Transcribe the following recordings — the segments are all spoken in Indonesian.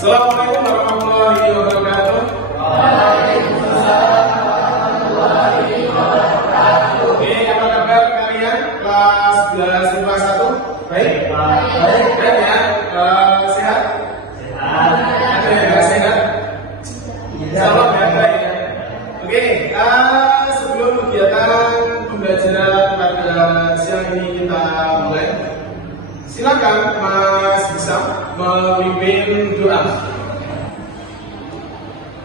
Assalamualaikum warahmatullahi wabarakatuh. Waalaikumsalam warahmatullahi wabarakatuh. Oke, apa kabar kalian? Kelas 11 IPA 1? Baik? Baik ya? Sehat? Sehat. Ada yang nggak sehat? Salam ya, baik ya. Oke, sebelum kegiatan pembelajaran pada siang ini kita mulai, silakan Mas bisa memimpin doa.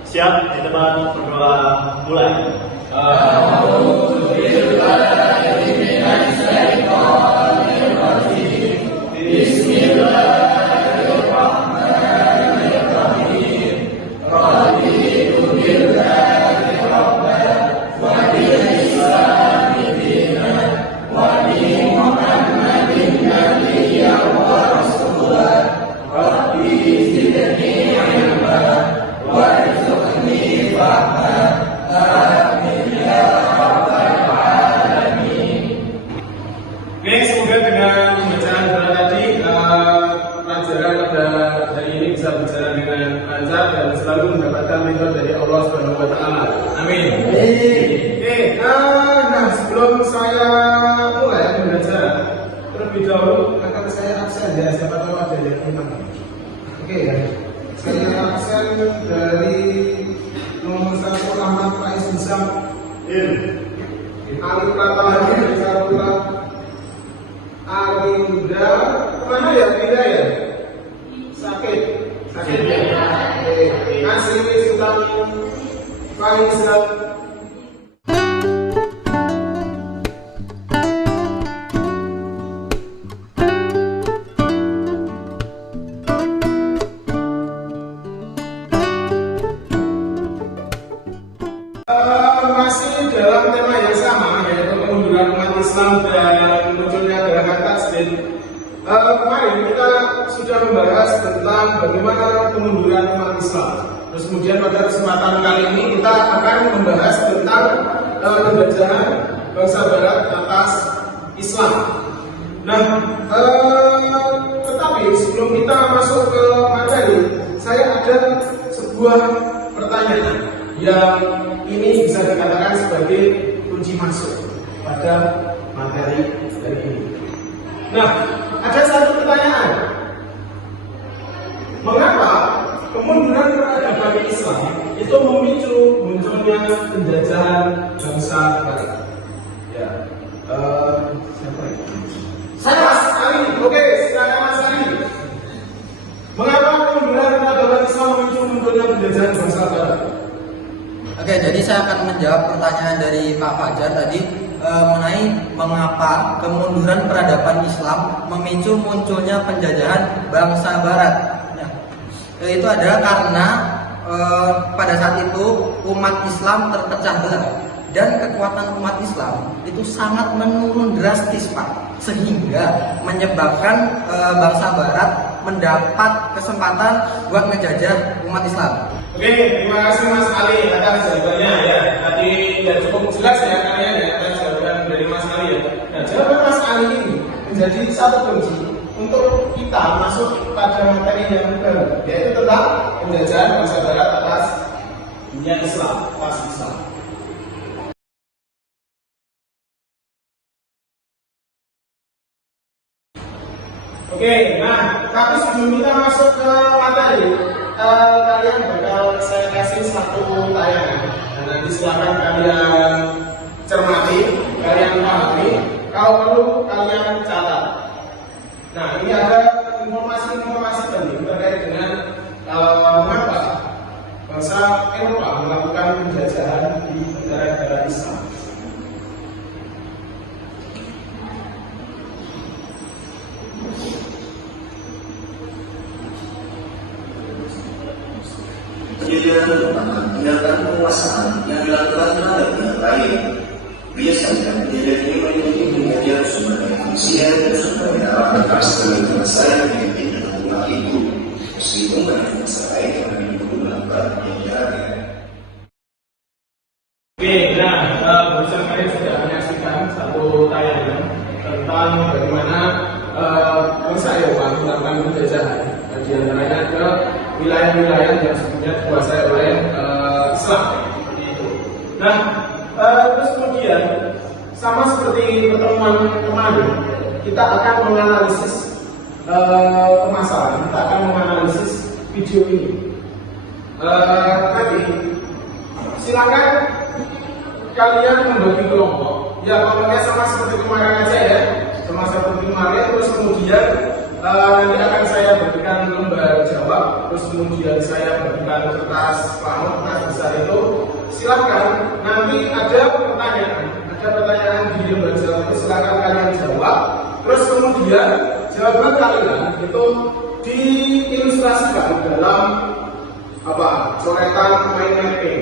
Siap, teman berdoa mulai. Oke, semoga dengan pembacaan doa tadi pelajaran pada hari ini bisa berjalan dengan lancar dan selalu mendapatkan ridho dari Allah Subhanahu wa taala. Amin. Oke, nah sebelum saya mulai pembelajaran, terlebih dahulu akan saya absen ya, siapa tahu ada yang hilang. Oke ya. Saya absen dari nomor 1 Ahmad Faiz Hisam. Ali Pratama dari Sarula. Arinda, kemana ya? Arinda ya? Sakit ya? Oke. Asli Sultan Faisal. Masih dalam tema yang sama, yaitu kemunduran umat Islam dan munculnya gerakan Tasdid. Kemarin kita sudah membahas tentang bagaimana kemunduran umat Islam. Terus kemudian pada kesempatan kali ini kita akan membahas tentang penjajahan bangsa Barat atas Islam. Nah, tetapi sebelum kita masuk ke materi, saya ada sebuah pertanyaan yang ini bisa dikatakan sebagai kunci masuk pada materi dari ini. Nah, ada satu pertanyaan. Mengapa kemunduran peradaban Islam itu memicu munculnya penjajahan bangsa Barat? Ya, siapa ini? Saya Mas Ali. Oke, silakan Mas Ali. Mengapa kemunduran peradaban Islam memicu munculnya penjajahan bangsa Barat? Oke, jadi saya akan menjawab pertanyaan dari Pak Fajar tadi mengenai mengapa kemunduran peradaban Islam memicu munculnya penjajahan bangsa Barat. Nah, itu adalah karena pada saat itu umat Islam terpecah belah dan kekuatan umat Islam itu sangat menurun drastis, Pak, sehingga menyebabkan bangsa Barat mendapat kesempatan buat ngejajah umat Islam. Oke, terima kasih Mas Ali atas jawabannya ya. Tadi sudah cukup jelas ya kalian ya atas jawaban dari Mas Ali ya. Nah, jawaban Mas Ali ini menjadi satu kunci untuk kita masuk pada materi yang baru, yaitu tentang penjajahan bangsa Barat atas dunia Islam, atas Islam. Oke, nah tapi sebelum kita masuk ke materi, kalian bakal saya kasih satu tayangan. Nah, nanti silakan kalian cermati, kalian pahami. Kalau perlu kalian catat. Nah, ini ada informasi-informasi penting terkait dengan mengapa bangsa Eropa melakukan penjajahan di negara-negara Islam. Penjajahan merupakan tindakan penguasaan yang dilakukan terhadap pihak lain. Biasanya penjajahan ini meliputi penjajahan sumber daya manusia dan sumber daya alam atas sebagai bangsa yang dipimpin dengan umat itu, meskipun banyak bangsa lain yang mendukung melakukan penjajahan. Oke, nah barusan kalian sudah menyaksikan satu tayangan tentang bagaimana bangsa Eropa melakukan penjajahan, di antaranya ke wilayah-wilayah yang sebelumnya dikuasai oleh Islam. Itu. Nah, terus kemudian sama seperti pertemuan kemarin, kita akan menganalisis permasalahan, kita akan menganalisis video ini. Tadi silakan kalian membagi kelompok. Ya, kelompoknya sama seperti kemarin aja ya, sama seperti kemarin. Terus kemudian nanti akan saya berikan lembar jawab. Terus kemudian saya berikan kertas pamut, kertas besar itu. Silakan nanti ada pertanyaan di lembar jawab itu, silakan kalian jawab. Terus kemudian jawaban kalian itu diilustrasikan dalam coretan mind mapping,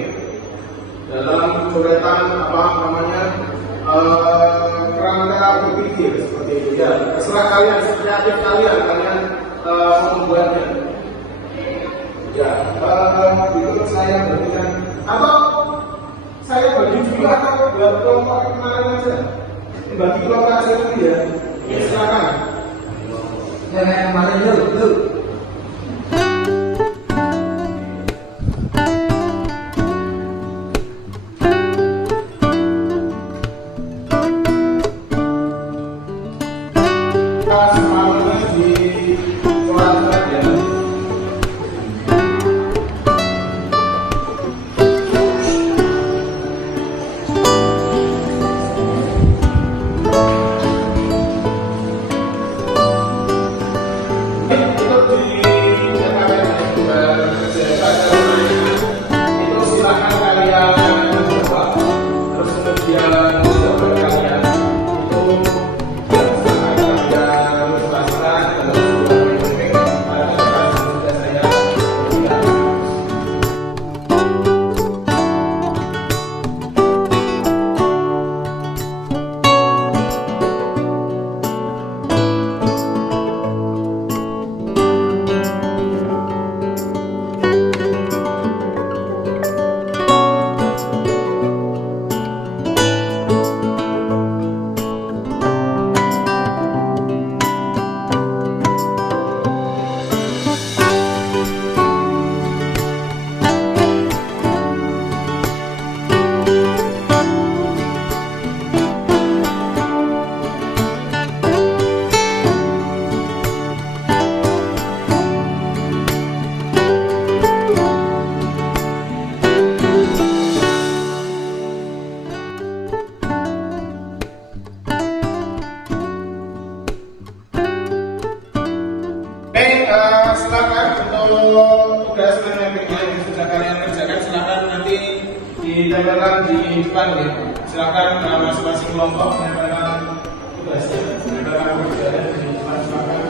dalam coretan kerangka berpikir seperti itu ya. Terserah kalian, kreatif kalian membuatnya. Ya, itu saya berikan atau saya bagi juga atau buat kelompok kemarin aja. Bagi kelompok aja dulu ya. Silakan. Yang kemarin dulu. Semuanya di surat-surat ya. Silakan untuk tugas mappingnya yang sudah kalian kerjakan, silakan nanti ditempelkan di depan ya. Silakan masing-masing kelompok menempelkan tugasnya, menempelkan kerjanya di depan. Silakan.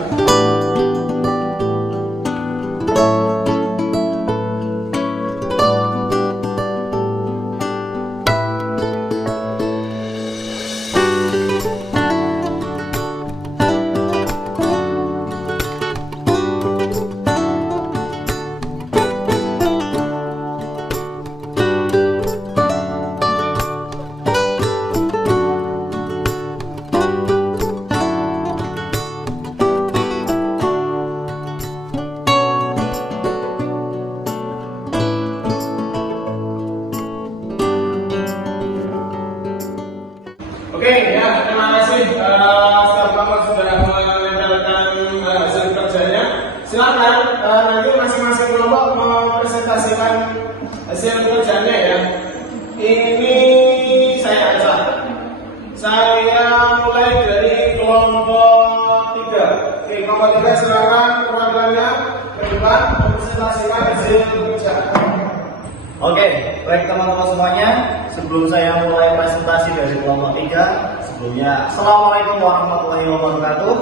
Oke, ya terima kasih. Setiap kelompok sudah menempelkan hasil kerjanya. Silakan nanti masing-masing kelompok mempresentasikan hasil kerjanya ya. Ini saya acak. Saya mulai dari kelompok 3. Oke, kelompok 3 silakan perwakilannya ke depan mempresentasikan hasil kerja. Oke, baik teman-teman semuanya. Sebelum saya mulai presentasi dari kelompok 3, sebelumnya Assalamualaikum warahmatullahi wabarakatuh.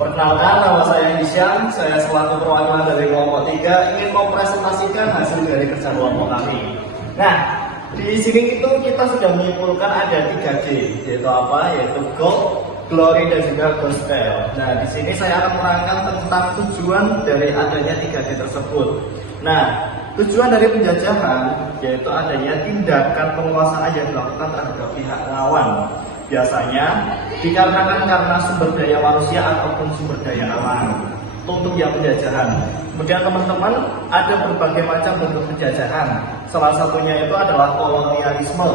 Perkenalkan, nama saya Hisham. Saya selaku perwakilan dari kelompok 3 ingin mempresentasikan hasil dari kerja kelompok kami. Nah, di sini itu kita sudah menyimpulkan ada 3G, yaitu apa? Yaitu gold, glory, dan juga gospel. Nah, di sini saya akan menerangkan tentang tujuan dari adanya 3G tersebut. Nah, tujuan dari penjajahan yaitu adanya tindakan penguasaan yang dilakukan terhadap pihak lawan. Biasanya dikarenakan karena sumber daya manusia ataupun sumber daya alam. Itu untuk yang penjajahan. Kemudian teman-teman, ada berbagai macam bentuk penjajahan. Salah satunya itu adalah kolonialisme.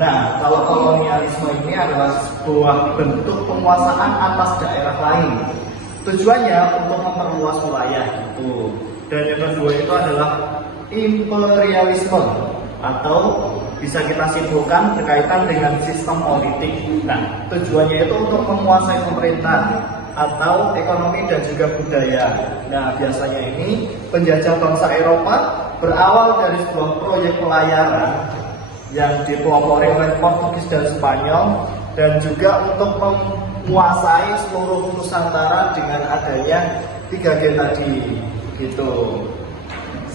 Nah, kalau kolonialisme ini adalah sebuah bentuk penguasaan atas daerah lain. Tujuannya untuk memperluas wilayah itu. Dan yang kedua itu adalah imperialisme, atau bisa kita simpulkan berkaitan dengan sistem politik. Nah, tujuannya itu untuk menguasai pemerintah atau ekonomi dan juga budaya. Nah, biasanya ini penjajah bangsa Eropa berawal dari sebuah proyek pelayaran yang dipelopori oleh Portugis dan Spanyol, dan juga untuk menguasai seluruh Nusantara dengan adanya 3G tadi gitu.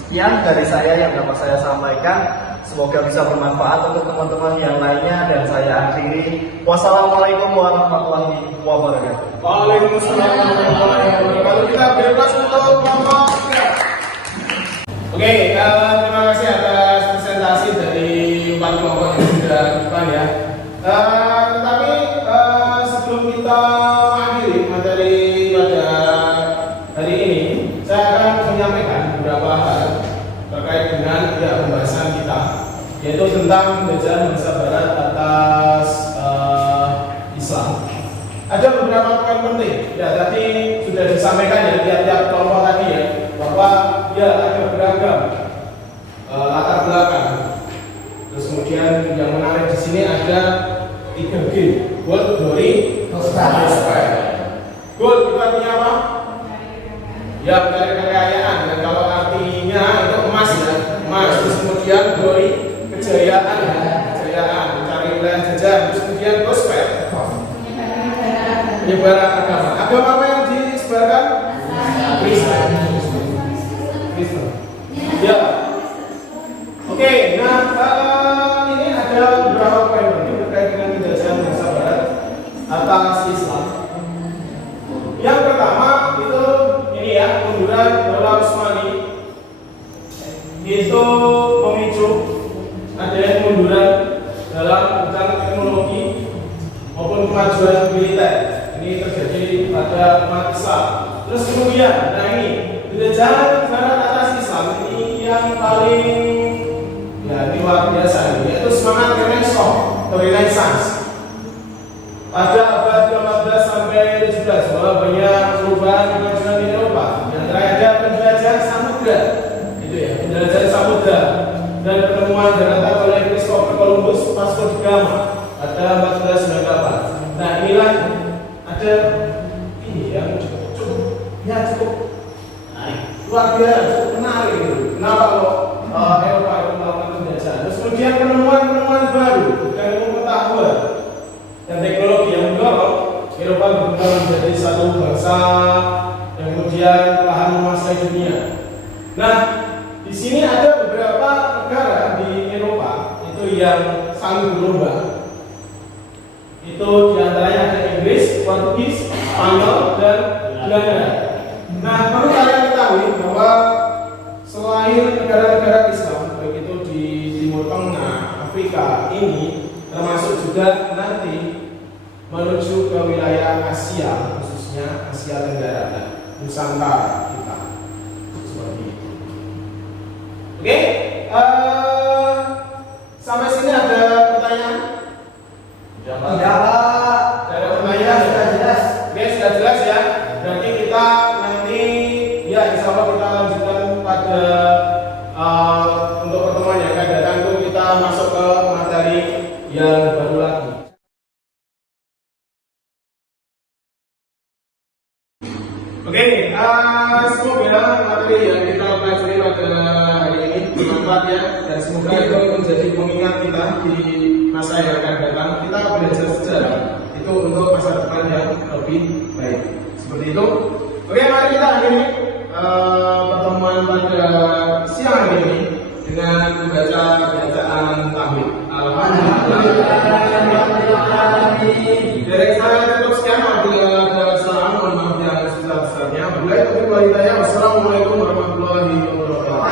Sekian dari saya yang dapat saya sampaikan. Semoga bisa bermanfaat untuk teman-teman yang lainnya, dan saya akhiri. Wassalamualaikum warahmatullahi wabarakatuh. Waalaikumsalam warahmatullahi wabarakatuh. Kita bebas untuk kelompok 3. Oke, terima kasih atas presentasi dari 4 kelompok yang sudah depan ya. Tetapi sebelum kita akhiri materi pada hari ini, saya akan menyampaikan beberapa hal terkait dengan pembahasan kita, yaitu tentang penjajahan bangsa Barat atas Islam. Ada beberapa poin penting. Ya, tadi sudah disampaikan ya tiap-tiap kelompok tadi ya, bahwa ya ada beragam latar belakang. Terus kemudian yang menarik di sini ada 3G, gold, glory, prosper. Gold itu artinya apa? Ya, mencari kekayaan. Dan kalau artinya itu emas ya, emas. Terus kemudian glory, kejayaan, mencari wilayah jajan. Terus kemudian prosper, penyebaran agama. Agama apa yang disebarkan? Kristen. Ya. Oke, nah ini ada beberapa poin penting terkait dengan penjajahan bangsa Barat atas Islam. Yang pertama itu ini ya, kemunduran Daulah Utsmani itu memicu adanya kemunduran dalam bidang teknologi maupun kemajuan militer. Ini terjadi pada umat Islam. Terus kemudian, nah ini penjajahan Barat atas Islam ini yang paling ya ini luar biasa, yaitu semangat Renaissance pada abad ke-14 sampai 17, bahwa banyak perubahan kemajuan di Eropa. Yang terakhir ada penjelajahan samudra, itu ya, penjelajahan samudra dan penemuan daratan oleh Christopher Columbus Vasco da Gama pada 1498. Nah inilah ada ini yang cukup luar biasa, cukup menarik gitu. Kenapa kalau Eropa itu melakukan penjajahan? Terus kemudian penemuan baru dan pengetahuan dan teknologi yang mendorong Eropa berkembang menjadi satu bangsa yang kemudian perlahan menguasai dunia. Nah, di sini ada beberapa negara di Eropa itu yang saling berlomba. Itu diantaranya ada Inggris, Portugis, Spanyol, dan Belanda. Nah, perlu kalian ketahui bahwa selain negara-negara Islam, baik itu di Timur Tengah, Afrika ini, termasuk juga nanti menuju ke wilayah Asia, khususnya Asia Tenggara dan Nusantara kita. Seperti itu. Oke, sampai sini ada pertanyaan? Tidak, Pak. Ada pertanyaan? Sudah jelas. Oke, sudah jelas ya. Berarti kita nanti ya insya Allah kita lanjutkan pada untuk pertemuan yang akan datang itu kita masuk ke materi yang baru lagi. Oke, semoga materi yang kita pelajari pada hari ini bermanfaat ya, dan semoga itu menjadi pengingat kita di masa yang akan datang. Kita belajar sejarah itu untuk masa depan yang lebih baik. Seperti itu. Oke, mari kita akhiri pertemuan pada siang hari ini dengan membaca bacaan tahmid. Alhamdulillah. Dari saya tutup sekian. Apabila ada kesalahan, mohon maaf yang sebesar-besarnya. Wassalamualaikum warahmatullahi wabarakatuh.